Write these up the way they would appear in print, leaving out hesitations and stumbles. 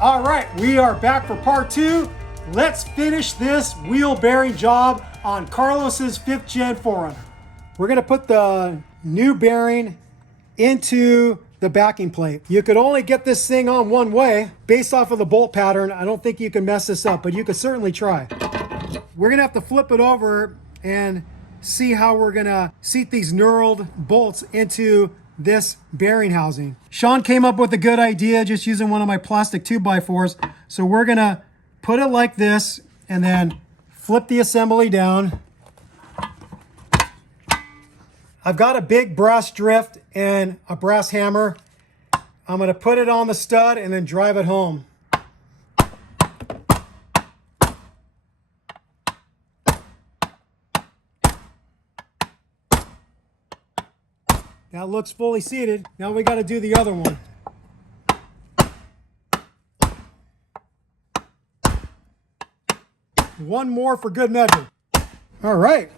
All right, we are back for part 2. Let's finish this wheel bearing job on Carlos's 5th Gen 4runner. We're gonna put the new bearing into the backing plate. You could only get this thing on one way based off of the bolt pattern. I don't think you can mess this up, but you could certainly try. We're gonna have to flip it over and see how we're gonna seat these knurled bolts into this bearing housing. Sean came up with a good idea just using one of my plastic 2x4s. So we're gonna put it like this and then flip the assembly down. I've got a big brass drift and a brass hammer. I'm gonna put it on the stud and then drive it home. That looks fully seated. Now we got to do the other one. One more for good measure. All right,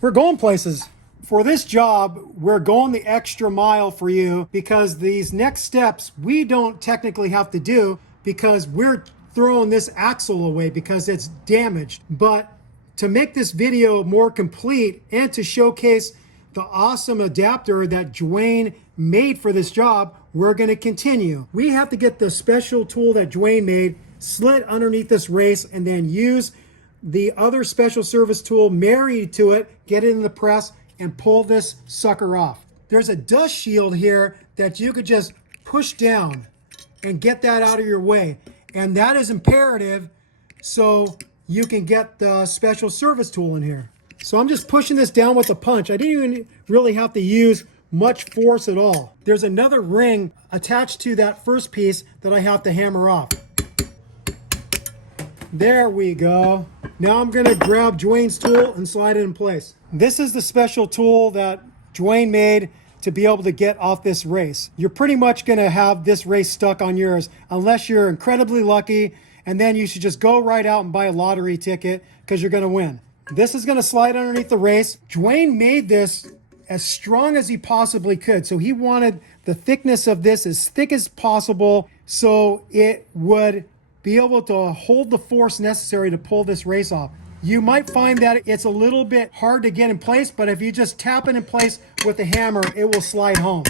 we're going places. For this job, we're going the extra mile for you because these next steps we don't technically have to do because we're throwing this axle away because it's damaged. But to make this video more complete and to showcase the awesome adapter that Dwayne made for this job, we're going to continue. We have to get the special tool that Dwayne made, slit underneath this race, and then use the other special service tool married to it, get it in the press, and pull this sucker off. There's a dust shield here that you could just push down and get that out of your way. And that is imperative so you can get the special service tool in here. So I'm just pushing this down with a punch. I didn't even really have to use much force at all. There's another ring attached to that first piece that I have to hammer off. There we go. Now I'm gonna grab Dwayne's tool and slide it in place. This is the special tool that Dwayne made to be able to get off this race. You're pretty much gonna have this race stuck on yours unless you're incredibly lucky, and then you should just go right out and buy a lottery ticket because you're gonna win. This is going to slide underneath the race. Dwayne made this as strong as he possibly could. So he wanted the thickness of this as thick as possible so it would be able to hold the force necessary to pull this race off. You might find that it's a little bit hard to get in place, but if you just tap it in place with the hammer, it will slide home.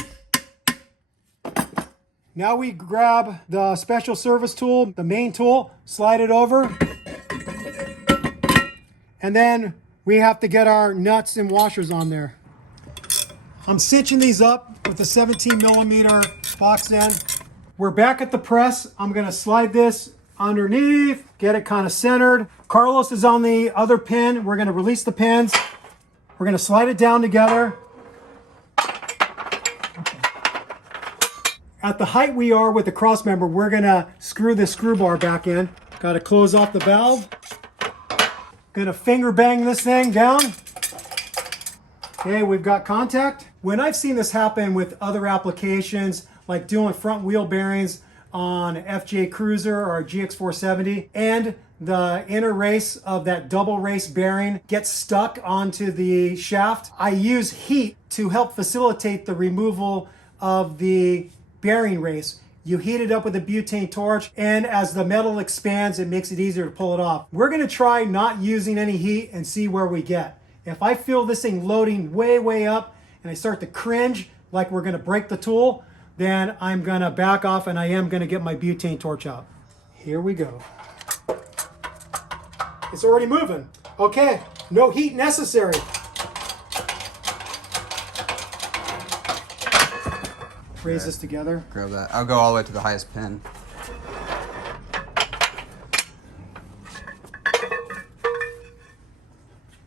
Now we grab the special service tool, the main tool, slide it over. And then we have to get our nuts and washers on there. I'm cinching these up with a 17mm box end. We're back at the press. I'm gonna slide this underneath, get it kind of centered. Carlos is on the other pin. We're gonna release the pins. We're gonna slide it down together. At the height we are with the cross member, we're gonna screw this screw bar back in. Gotta close off the valve. Gonna finger bang this thing down. Okay, we've got contact. When I've seen this happen with other applications, like doing front wheel bearings on FJ Cruiser or GX470, and the inner race of that double race bearing gets stuck onto the shaft, I use heat to help facilitate the removal of the bearing race. You heat it up with a butane torch, and as the metal expands, it makes it easier to pull it off. We're gonna try not using any heat and see where we get. If I feel this thing loading way up and I start to cringe like we're gonna break the tool, then I'm gonna back off and I am gonna get my butane torch out. Here we go. It's already moving. Okay, no heat necessary. Raise this together. Grab that. I'll go all the way to the highest pin.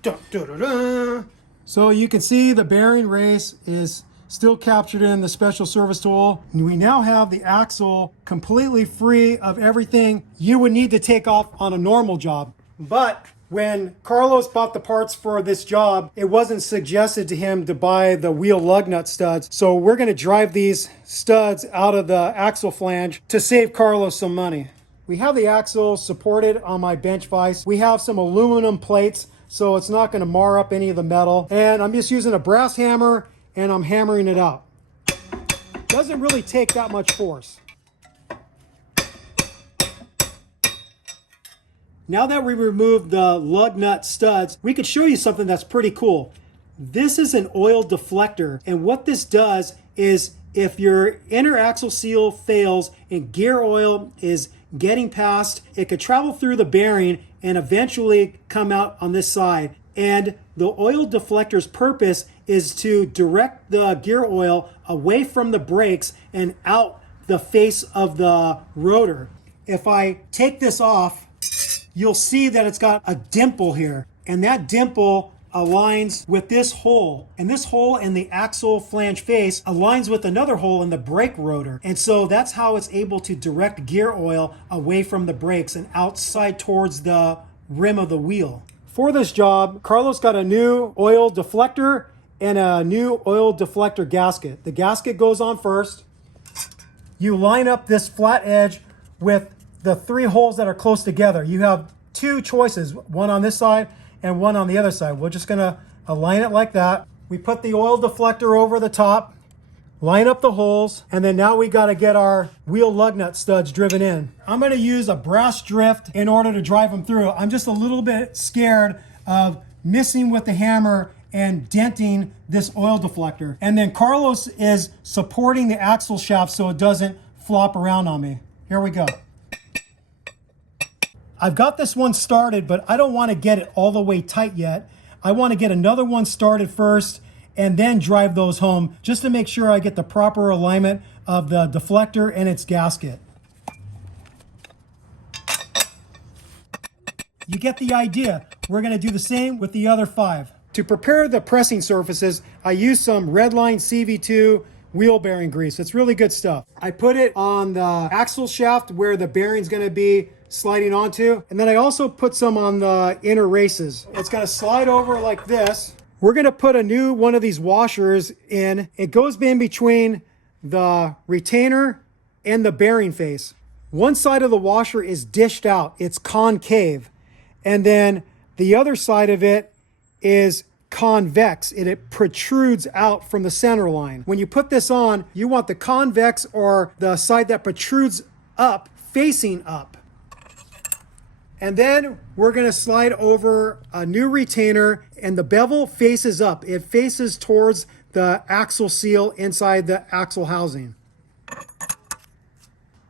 Dun, dun, dun, dun. So you can see the bearing race is still captured in the special service tool. And we now have the axle completely free of everything you would need to take off on a normal job. But when Carlos bought the parts for this job, it wasn't suggested to him to buy the wheel lug nut studs. So we're gonna drive these studs out of the axle flange to save Carlos some money. We have the axle supported on my bench vise. We have some aluminum plates, so it's not gonna mar up any of the metal. And I'm just using a brass hammer and I'm hammering it out. Doesn't really take that much force. Now that we removed the lug nut studs, we could show you something that's pretty cool. This is an oil deflector, and what this does is if your inner axle seal fails and gear oil is getting past, it could travel through the bearing and eventually come out on this side. And the oil deflector's purpose is to direct the gear oil away from the brakes and out the face of the rotor. If I take this off, you'll see that it's got a dimple here, and that dimple aligns with this hole, and this hole in the axle flange face aligns with another hole in the brake rotor, and so that's how it's able to direct gear oil away from the brakes and outside towards the rim of the wheel. For this job, Carlos got a new oil deflector and a new oil deflector gasket. The gasket goes on first. You line up this flat edge with the 3 holes that are close together. You have 2 choices, one on this side and one on the other side. We're just gonna align it like that. We put the oil deflector over the top, line up the holes, and then now we gotta get our wheel lug nut studs driven in. I'm gonna use a brass drift in order to drive them through. I'm just a little bit scared of missing with the hammer and denting this oil deflector. And then Carlos is supporting the axle shaft so it doesn't flop around on me. Here we go. I've got this one started, but I don't want to get it all the way tight yet. I want to get another one started first and then drive those home just to make sure I get the proper alignment of the deflector and its gasket. You get the idea. We're going to do the same with the other 5. To prepare the pressing surfaces, I use some Redline CV2 wheel bearing grease. It's really good stuff. I put it on the axle shaft where the bearing's going to be sliding onto, and then I also put some on the inner races. It's going to slide over like this. We're going to put a new one of these washers in. It goes in between the retainer and the bearing face. One side of the washer is dished out. It's concave. And then the other side of it is convex, and it protrudes out from the center line. When you put this on, you want the convex or the side that protrudes up facing up. And then we're going to slide over a new retainer, and the bevel faces up. It faces towards the axle seal inside the axle housing.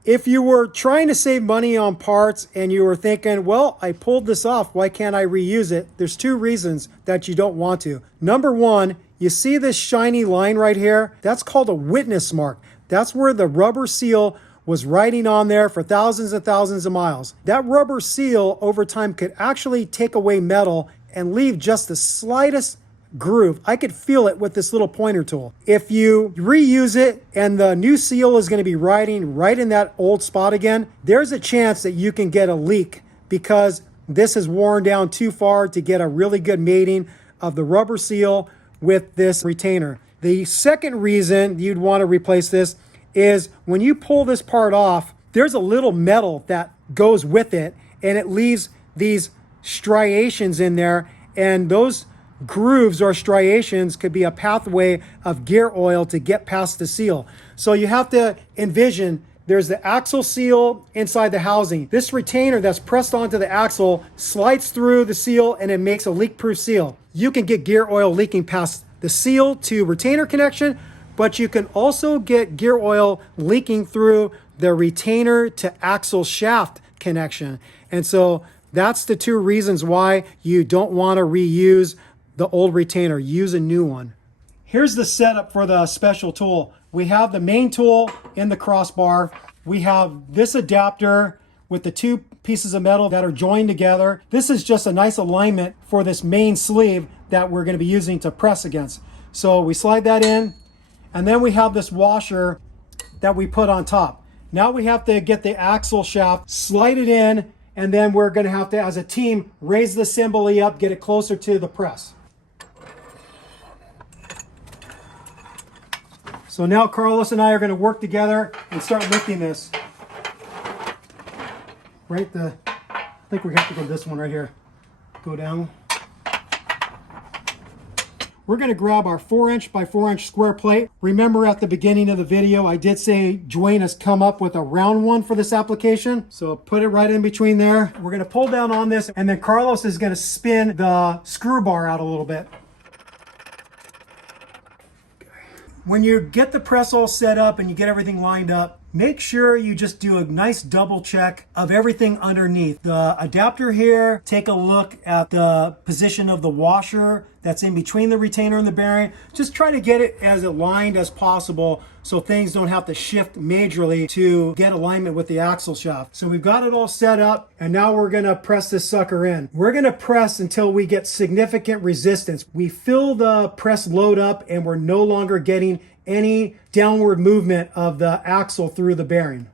If you were trying to save money on parts and you were thinking, well, I pulled this off, why can't I reuse it? There's 2 reasons that you don't want to. Number 1, you see this shiny line right here? That's called a witness mark. That's where the rubber seal was riding on there for thousands and thousands of miles. That rubber seal over time could actually take away metal and leave just the slightest groove. I could feel it with this little pointer tool. If you reuse it and the new seal is going to be riding right in that old spot again, there's a chance that you can get a leak because this is worn down too far to get a really good mating of the rubber seal with this retainer. The second reason you'd want to replace this is when you pull this part off, there's a little metal that goes with it, and it leaves these striations in there, and those grooves or striations could be a pathway of gear oil to get past the seal. So you have to envision there's the axle seal inside the housing. This retainer that's pressed onto the axle slides through the seal and it makes a leak-proof seal. You can get gear oil leaking past the seal to retainer connection, but you can also get gear oil leaking through the retainer to axle shaft connection. And so that's the 2 reasons why you don't want to reuse the old retainer. Use a new one. Here's the setup for the special tool. We have the main tool in the crossbar. We have this adapter with the 2 pieces of metal that are joined together. This is just a nice alignment for this main sleeve that we're going to be using to press against. So we slide that in, and then we have this washer that we put on top. Now we have to get the axle shaft, slide it in, and then we're going to have to, as a team, raise the assembly up, get it closer to the press. So now Carlos and I are going to work together and start lifting this. I think we have to go this one right here. Go down. we're going to grab our 4" by 4" square plate. Remember at the beginning of the video, I did say Dwayne has come up with a round one for this application. So put it right in between there. We're going to pull down on this, and then Carlos is going to spin the screw bar out a little bit. When you get the press all set up and you get everything lined up, make sure you just do a nice double check of everything underneath. The adapter here, take a look at the position of the washer that's in between the retainer and the bearing. Just try to get it as aligned as possible so things don't have to shift majorly to get alignment with the axle shaft. So we've got it all set up, and now we're gonna press this sucker in. We're gonna press until we get significant resistance. We fill the press load up and we're no longer getting any downward movement of the axle through the bearing.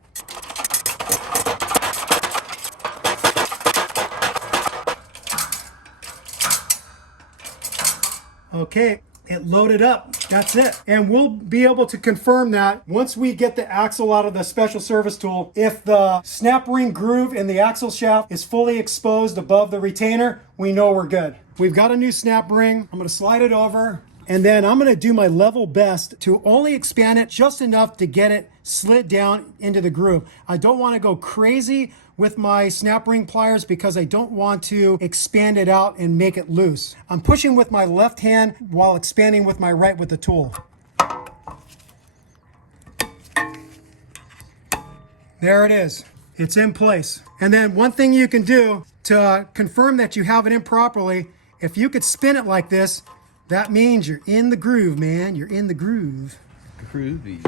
Okay, it loaded up. That's it. And we'll be able to confirm that once we get the axle out of the special service tool. If the snap ring groove in the axle shaft is fully exposed above the retainer, we know we're good. We've got a new snap ring. I'm going to slide it over. And then I'm going to do my level best to only expand it just enough to get it slid down into the groove. I don't want to go crazy with my snap ring pliers because I don't want to expand it out and make it loose. I'm pushing with my left hand while expanding with my right with the tool. There it is. It's in place. And then one thing you can do to confirm that you have it in properly, if you could spin it like this, that means you're in the groove, man. You're in the groove. Groovy.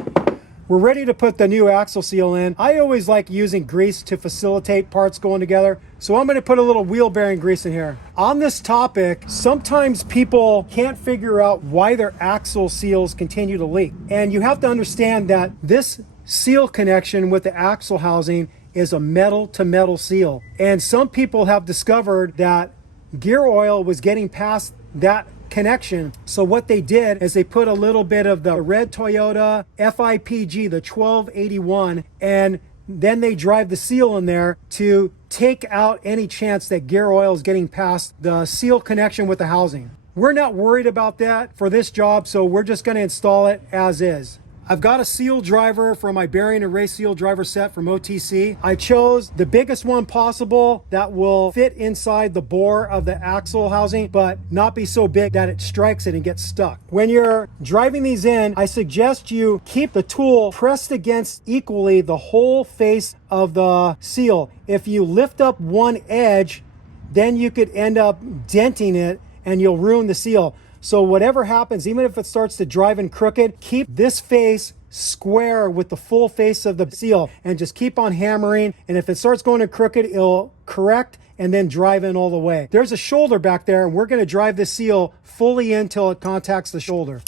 We're ready to put the new axle seal in. I always like using grease to facilitate parts going together. So I'm going to put a little wheel bearing grease in here. On this topic, sometimes people can't figure out why their axle seals continue to leak. And you have to understand that this seal connection with the axle housing is a metal to metal seal. And some people have discovered that gear oil was getting past that connection. So what they did is they put a little bit of the red Toyota FIPG, the 1281, and then they drive the seal in there to take out any chance that gear oil is getting past the seal connection with the housing. We're not worried about that for this job, so we're just going to install it as is. I've got a seal driver for my bearing and race seal driver set from OTC. I chose the biggest one possible that will fit inside the bore of the axle housing, but not be so big that it strikes it and gets stuck. When you're driving these in, I suggest you keep the tool pressed against equally the whole face of the seal. If you lift up one edge, then you could end up denting it and you'll ruin the seal. So whatever happens, even if it starts to drive in crooked, keep this face square with the full face of the seal and just keep on hammering. And if it starts going in crooked, it'll correct and then drive in all the way. There's a shoulder back there, and we're going to drive the seal fully in till it contacts the shoulder.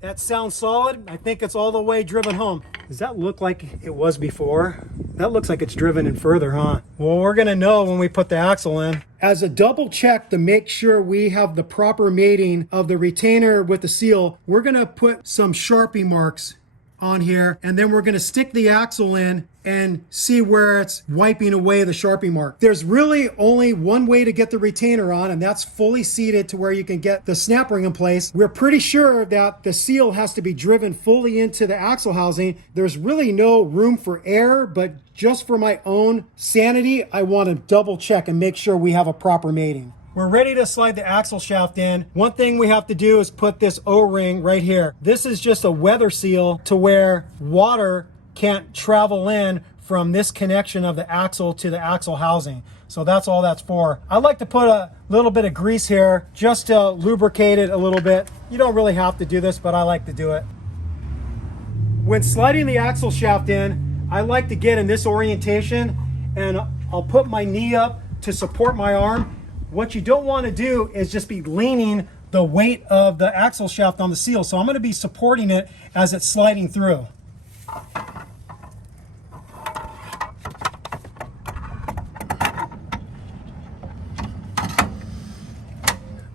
That sounds solid. I think it's all the way driven home. Does that look like it was before? That looks like it's driven in further, huh? Well, we're gonna know when we put the axle in. As a double check to make sure we have the proper mating of the retainer with the seal, we're gonna put some Sharpie marks on here, and then we're gonna stick the axle in and see where it's wiping away the Sharpie mark. There's really only one way to get the retainer on, and that's fully seated to where you can get the snap ring in place. We're pretty sure that the seal has to be driven fully into the axle housing. There's really no room for error, but just for my own sanity, I want to double check and make sure we have a proper mating. We're ready to slide the axle shaft in. One thing we have to do is put this O-ring right here. This is just a weather seal to where water can't travel in from this connection of the axle to the axle housing. So that's all that's for. I like to put a little bit of grease here just to lubricate it a little bit. You don't really have to do this, but I like to do it. When sliding the axle shaft in, I like to get in this orientation, and I'll put my knee up to support my arm. What you don't want to do is just be leaning the weight of the axle shaft on the seal. So I'm going to be supporting it as it's sliding through.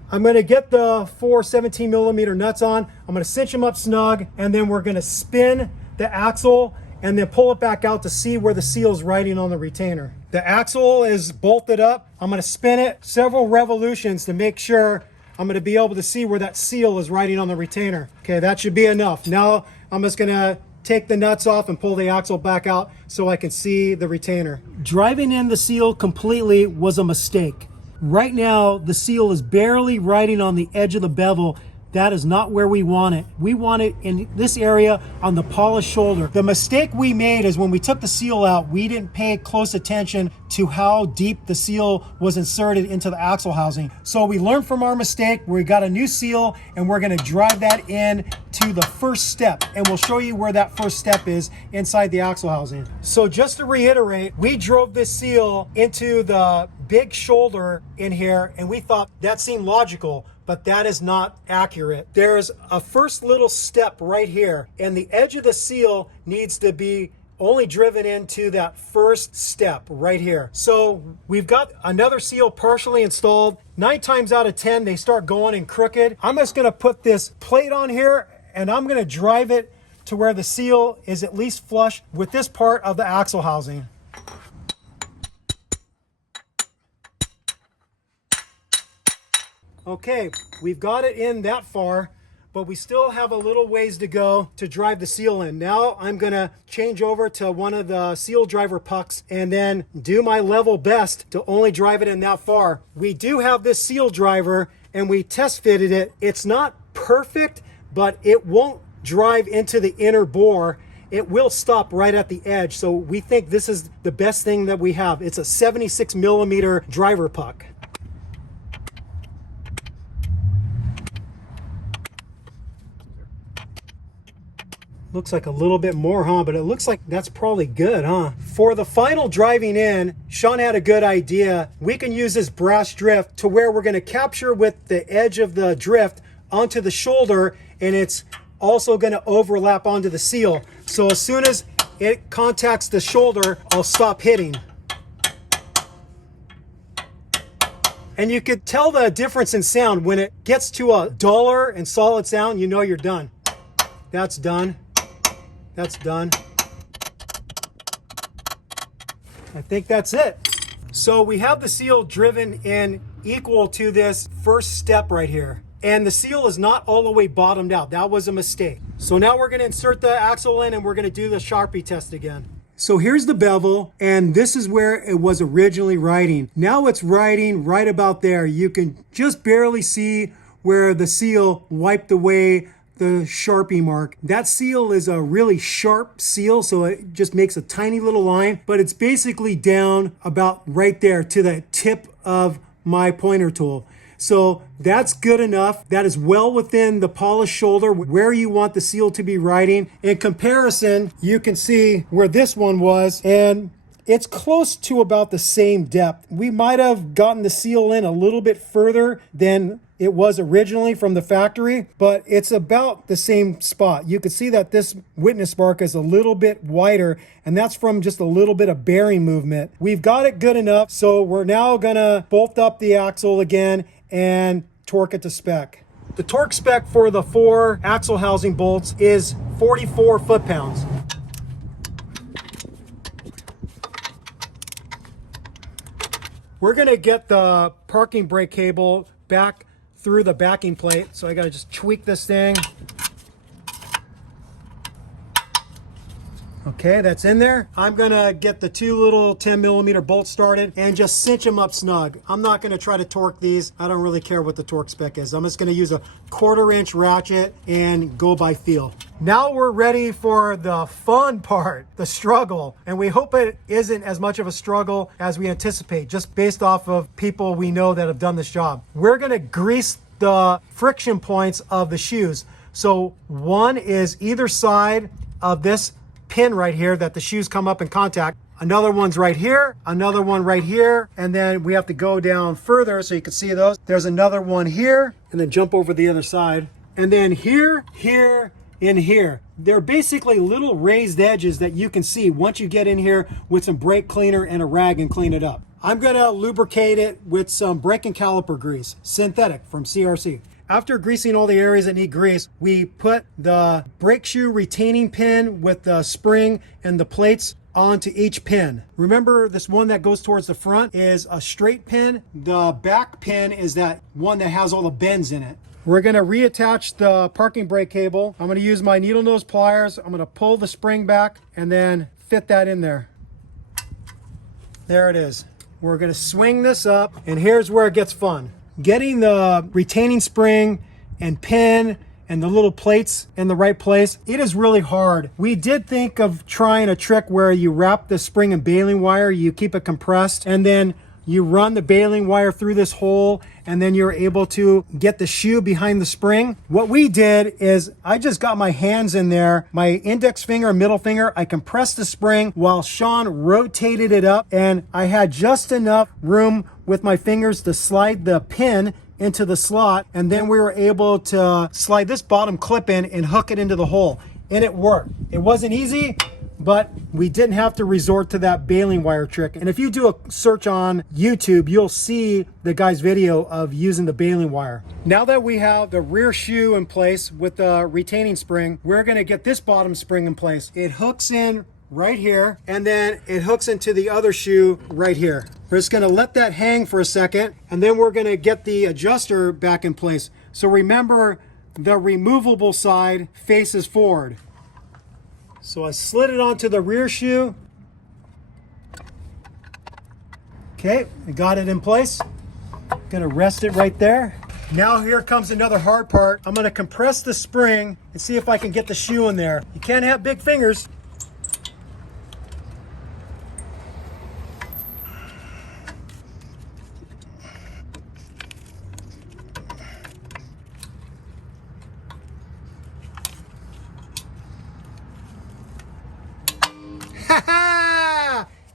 I'm going to get the 4 17mm nuts on. I'm going to cinch them up snug, and then we're going to spin the axle and then pull it back out to see where the seal is riding on the retainer. The axle is bolted up. I'm going to spin it several revolutions to make sure I'm going to be able to see where that seal is riding on the retainer. Okay, that should be enough. Now I'm just going to take the nuts off and pull the axle back out so I can see the retainer. Driving in the seal completely was a mistake. Right now, the seal is barely riding on the edge of the bevel. That is not where we want it. We want it in this area on the polished shoulder. The mistake we made is when we took the seal out, we didn't pay close attention to how deep the seal was inserted into the axle housing. So we learned from our mistake. We got a new seal and we're gonna drive that in to the first step. And we'll show you where that first step is inside the axle housing. So just to reiterate, we drove this seal into the big shoulder in here and we thought that seemed logical, but that is not accurate. There's a first little step right here, and the edge of the seal needs to be only driven into that first step right here. So we've got another seal partially installed. 9 times out of 10, they start going in crooked. I'm just gonna put this plate on here and I'm gonna drive it to where the seal is at least flush with this part of the axle housing. Okay, we've got it in that far, but we still have a little ways to go to drive the seal in. Now I'm gonna change over to one of the seal driver pucks and then do my level best to only drive it in that far. We do have this seal driver and we test fitted it. It's not perfect, but it won't drive into the inner bore. It will stop right at the edge. So we think this is the best thing that we have. It's a 76 millimeter driver puck. Looks like a little bit more, huh? But it looks like that's probably good, huh? For the final driving in, Sean had a good idea. We can use this brass drift to where we're gonna capture with the edge of the drift onto the shoulder, and it's also gonna overlap onto the seal. So as soon as it contacts the shoulder, I'll stop hitting. And you could tell the difference in sound. When it gets to a duller and solid sound, you know you're done. That's done. That's done. I think that's it. So we have the seal driven in equal to this first step right here. And the seal is not all the way bottomed out. That was a mistake. So now we're gonna insert the axle in and we're gonna do the Sharpie test again. So here's the bevel, and this is where it was originally riding. Now it's riding right about there. You can just barely see where the seal wiped away the Sharpie mark. That seal is a really sharp seal, so it just makes a tiny little line, but it's basically down about right there to the tip of my pointer tool. So that's good enough. That is well within the polished shoulder where you want the seal to be riding. In comparison, you can see where this one was, and it's close to about the same depth. We might have gotten the seal in a little bit further than it was originally from the factory, but it's about the same spot. You can see that this witness mark is a little bit wider, and that's from just a little bit of bearing movement. We've got it good enough, so we're now gonna bolt up the axle again and torque it to spec. The torque spec for the 4 axle housing bolts is 44 foot-pounds. We're gonna get the parking brake cable back through the backing plate. So I gotta just tweak this thing. Okay, that's in there. I'm gonna get the 2 little 10 millimeter bolts started and just cinch them up snug. I'm not gonna try to torque these. I don't really care what the torque spec is. I'm just gonna use a 1/4 inch ratchet and go by feel. Now we're ready for the fun part, the struggle. And we hope it isn't as much of a struggle as we anticipate, just based off of people we know that have done this job. We're gonna grease the friction points of the shoes. So one is either side of this pin right here that the shoes come up in contact. Another one's right here, another one right here, and then we have to go down further so you can see those. There's another one here, and then jump over the other side. And then here, here, in here. They're basically little raised edges that you can see once you get in here with some brake cleaner and a rag and clean it up. I'm gonna lubricate it with some brake and caliper grease, synthetic from CRC. After greasing all the areas that need grease, we put the brake shoe retaining pin with the spring and the plates onto each pin. Remember, this one that goes towards the front is a straight pin. The back pin is that one that has all the bends in it. We're gonna reattach the parking brake cable. I'm gonna use my needle nose pliers. I'm gonna pull the spring back and then fit that in there. There it is. We're gonna swing this up, and here's where it gets fun. Getting the retaining spring and pin and the little plates in the right place, it is really hard. We did think of trying a trick where you wrap the spring in baling wire, you keep it compressed, and then you run the baling wire through this hole, and then you're able to get the shoe behind the spring. What we did is I just got my hands in there, my index finger and middle finger. I compressed the spring while Sean rotated it up, and I had just enough room with my fingers to slide the pin into the slot, and then we were able to slide this bottom clip in and hook it into the hole, and it worked. It wasn't easy, but we didn't have to resort to that baling wire trick. And if you do a search on YouTube, you'll see the guy's video of using the baling wire. Now that we have the rear shoe in place with the retaining spring, we're gonna get this bottom spring in place. It hooks in right here, and then it hooks into the other shoe right here. We're just gonna let that hang for a second, and then we're gonna get the adjuster back in place. So remember, the removable side faces forward. So I slid it onto the rear shoe. Okay, I got it in place. Gonna rest it right there. Now here comes another hard part. I'm gonna compress the spring and see if I can get the shoe in there. You can't have big fingers.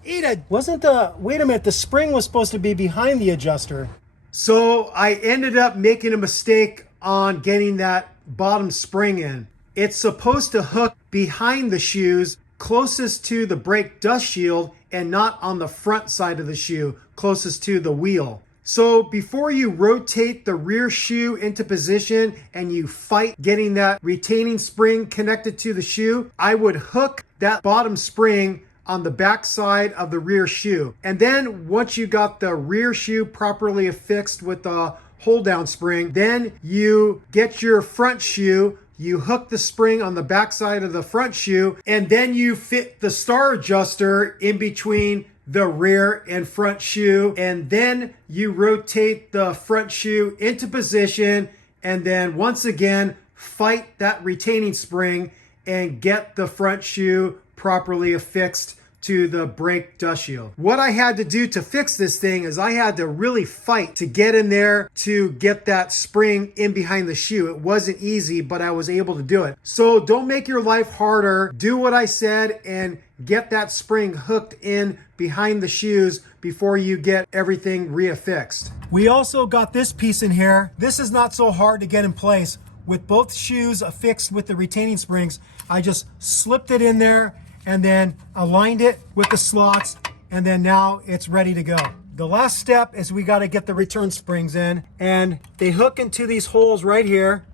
Eat it! Wasn't the, wait a minute, the spring was supposed to be behind the adjuster. So I ended up making a mistake on getting that bottom spring in. It's supposed to hook behind the shoes closest to the brake dust shield and not on the front side of the shoe, closest to the wheel. So before you rotate the rear shoe into position and you fight getting that retaining spring connected to the shoe, I would hook that bottom spring on the back side of the rear shoe. And then once you got the rear shoe properly affixed with the hold down spring, then you get your front shoe, you hook the spring on the back side of the front shoe, and then you fit the star adjuster in between the rear and front shoe, and then you rotate the front shoe into position, and then once again fight that retaining spring and get the front shoe properly affixed to the brake dust shield. What I had to do to fix this thing is I had to really fight to get in there to get that spring in behind the shoe. It wasn't easy, but I was able to do it. So don't make your life harder. Do what I said and get that spring hooked in behind the shoes before you get everything reaffixed. We also got this piece in here. This is not so hard to get in place. With both shoes affixed with the retaining springs, I just slipped it in there and then aligned it with the slots, and then now it's ready to go. The last step is we got to get the return springs in, and they hook into these holes right here.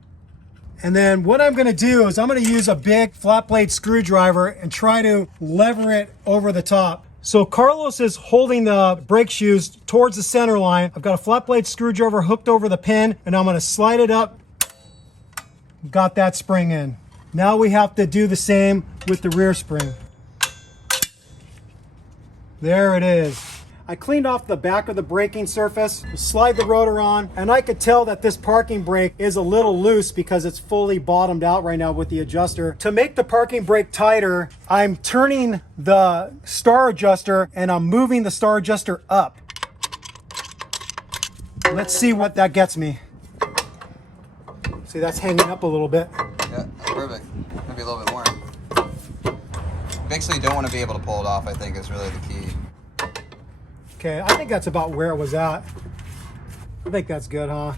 And then what I'm going to do is I'm going to use a big flat blade screwdriver and try to lever it over the top. So Carlos is holding the brake shoes towards the center line. I've got a flat blade screwdriver hooked over the pin, and I'm going to slide it up. Got that spring in. Now we have to do the same with the rear spring. There it is. I cleaned off the back of the braking surface, slide the rotor on, and I could tell that this parking brake is a little loose because it's fully bottomed out right now with the adjuster. To make the parking brake tighter, I'm turning the star adjuster and I'm moving the star adjuster up. Let's see what that gets me. See, that's hanging up a little bit. Yeah, that's perfect. Maybe a little bit more. Basically, you don't want to be able to pull it off, I think, is really the key. Okay, I think that's about where it was at. I think that's good, huh?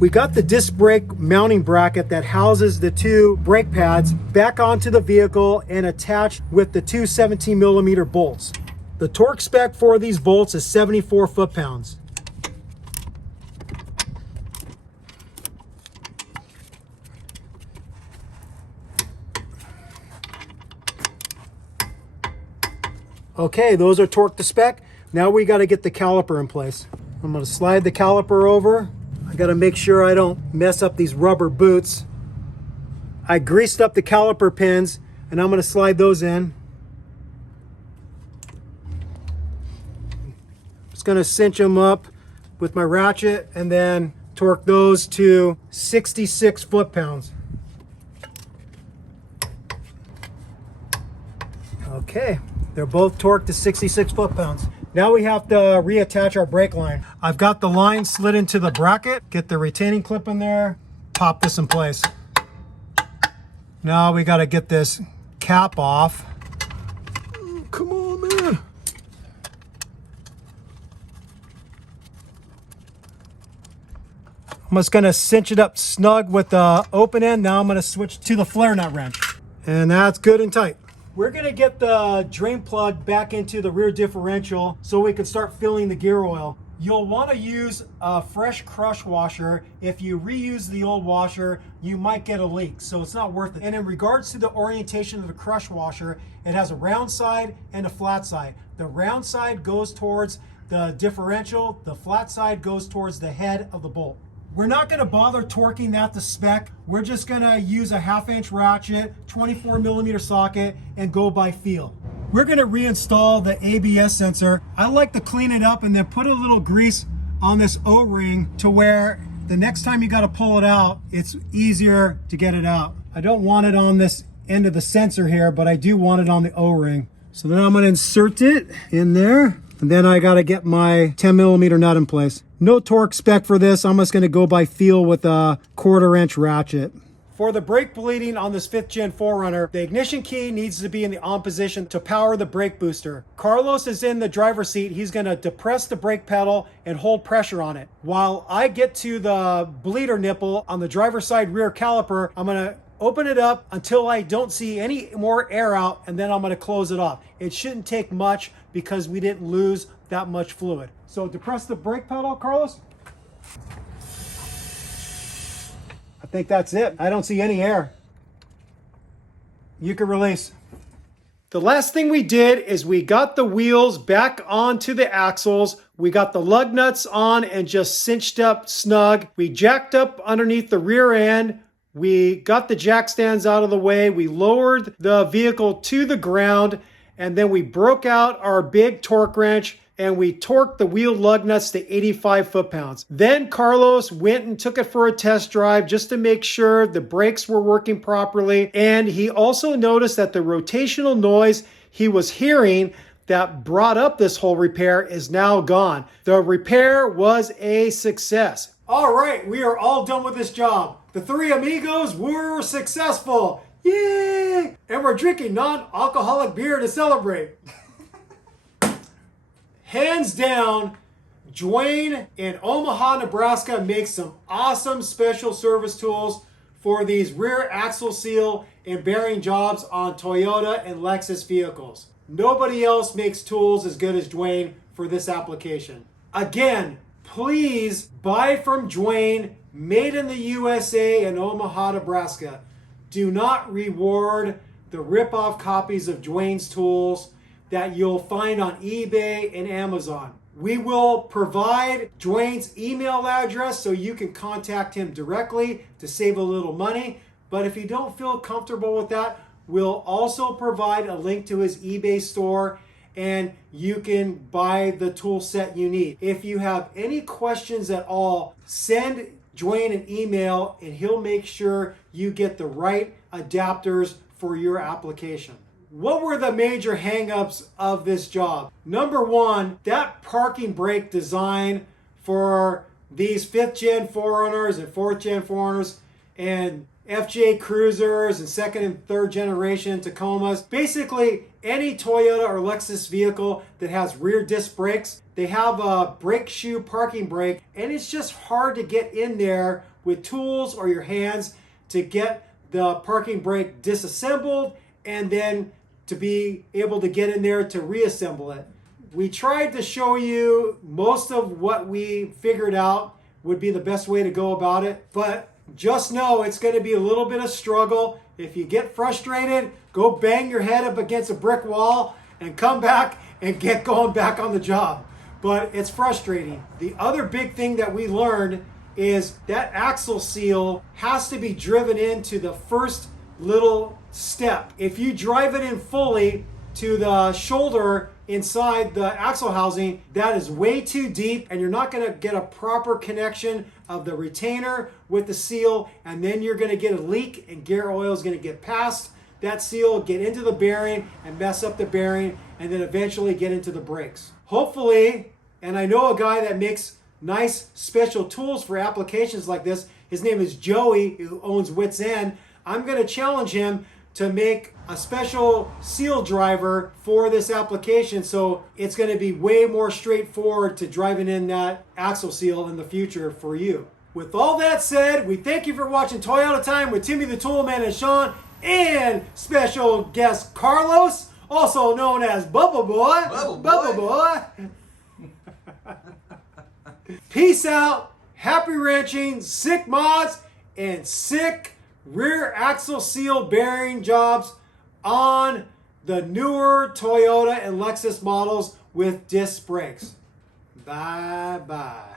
We got the disc brake mounting bracket that houses the two brake pads back onto the vehicle and attached with the two 17mm bolts. The torque spec for these bolts is 74 foot-pounds. Okay, those are torqued to spec. Now we got to get the caliper in place. I'm going to slide the caliper over. I got to make sure I don't mess up these rubber boots. I greased up the caliper pins and I'm going to slide those in. Just going to cinch them up with my ratchet and then torque those to 66 foot-pounds. Okay, they're both torqued to 66 foot-pounds. Now we have to reattach our brake line. I've got the line slid into the bracket. Get the retaining clip in there, pop this in place. Now we got to get this cap off. Oh, come on, man. I'm just going to cinch it up snug with the open end. Now I'm going to switch to the flare nut wrench. And that's good and tight. We're going to get the drain plug back into the rear differential so we can start filling the gear oil. You'll want to use a fresh crush washer. If you reuse the old washer, you might get a leak, so it's not worth it. And in regards to the orientation of the crush washer, it has a round side and a flat side. The round side goes towards the differential, the flat side goes towards the head of the bolt. We're not going to bother torquing that to spec. We're just going to use a 1/2-inch ratchet, 24mm socket, and go by feel. We're going to reinstall the ABS sensor. I like to clean it up and then put a little grease on this O-ring to where the next time you got to pull it out, it's easier to get it out. I don't want it on this end of the sensor here, but I do want it on the O-ring. So then I'm going to insert it in there. And then I got to get my 10mm nut in place. No torque spec for this. I'm just going to go by feel with a 1/4-inch ratchet. For the brake bleeding on this 5th Gen 4Runner, the ignition key needs to be in the on position to power the brake booster. Carlos is in the driver's seat. He's going to depress the brake pedal and hold pressure on it. While I get to the bleeder nipple on the driver's side rear caliper, I'm going to open it up until I don't see any more air out, and then I'm going to close it off. It shouldn't take much because we didn't lose that much fluid. So depress the brake pedal, Carlos. I think that's it. I don't see any air. You can release. The last thing we did is we got the wheels back onto the axles. We got the lug nuts on and just cinched up snug. We jacked up underneath the rear end. We got the jack stands out of the way. We lowered the vehicle to the ground, and then we broke out our big torque wrench and we torqued the wheel lug nuts to 85 foot-pounds. Then Carlos went and took it for a test drive just to make sure the brakes were working properly. And he also noticed that the rotational noise he was hearing that brought up this whole repair is now gone. The repair was a success. All right, we are all done with this job. The three amigos were successful. Yay! And we're drinking non-alcoholic beer to celebrate. Hands down, Dwayne in Omaha, Nebraska makes some awesome special service tools for these rear axle seal and bearing jobs on Toyota and Lexus vehicles. Nobody else makes tools as good as Dwayne for this application. Again, please buy from Dwayne, made in the USA in Omaha, Nebraska. Do not reward the rip-off copies of Dwayne's tools that you'll find on eBay and Amazon. We will provide Dwayne's email address so you can contact him directly to save a little money. But if you don't feel comfortable with that, we'll also provide a link to his eBay store and you can buy the tool set you need. If you have any questions at all, send Dwayne an email and he'll make sure you get the right adapters for your application. What were the major hangups of this job? Number one, that parking brake design for these 5th Gen 4Runners and 4th Gen 4Runners and FJ Cruisers and 2nd and 3rd generation Tacomas. Basically, any Toyota or Lexus vehicle that has rear disc brakes, they have a brake shoe parking brake, and it's just hard to get in there with tools or your hands to get the parking brake disassembled and then to be able to get in there to reassemble it. We tried to show you most of what we figured out would be the best way to go about it, but just know it's going to be a little bit of struggle. If you get frustrated, go bang your head up against a brick wall and come back and get going back on the job. But it's frustrating. The other big thing that we learned is that axle seal has to be driven into the first little step. If you drive it in fully to the shoulder inside the axle housing, that is way too deep, and you're not going to get a proper connection of the retainer with the seal, and then you're going to get a leak, and gear oil is going to get past that seal, get into the bearing and mess up the bearing, and then eventually get into the brakes. Hopefully, and I know a guy that makes nice special tools for applications like this. His name is Joey, who owns Wits End. I'm going to challenge him to make a special seal driver for this application, so it's going to be way more straightforward to driving in that axle seal in the future for you. With all that said, we thank you for watching Toyota Time with Timmy the Toolman and Sean, and special guest Carlos, also known as Bubba Boy. Bubba Boy. Peace out, happy ranching, sick mods, and sick rear axle seal bearing jobs on the newer Toyota and Lexus models with disc brakes. Bye-bye.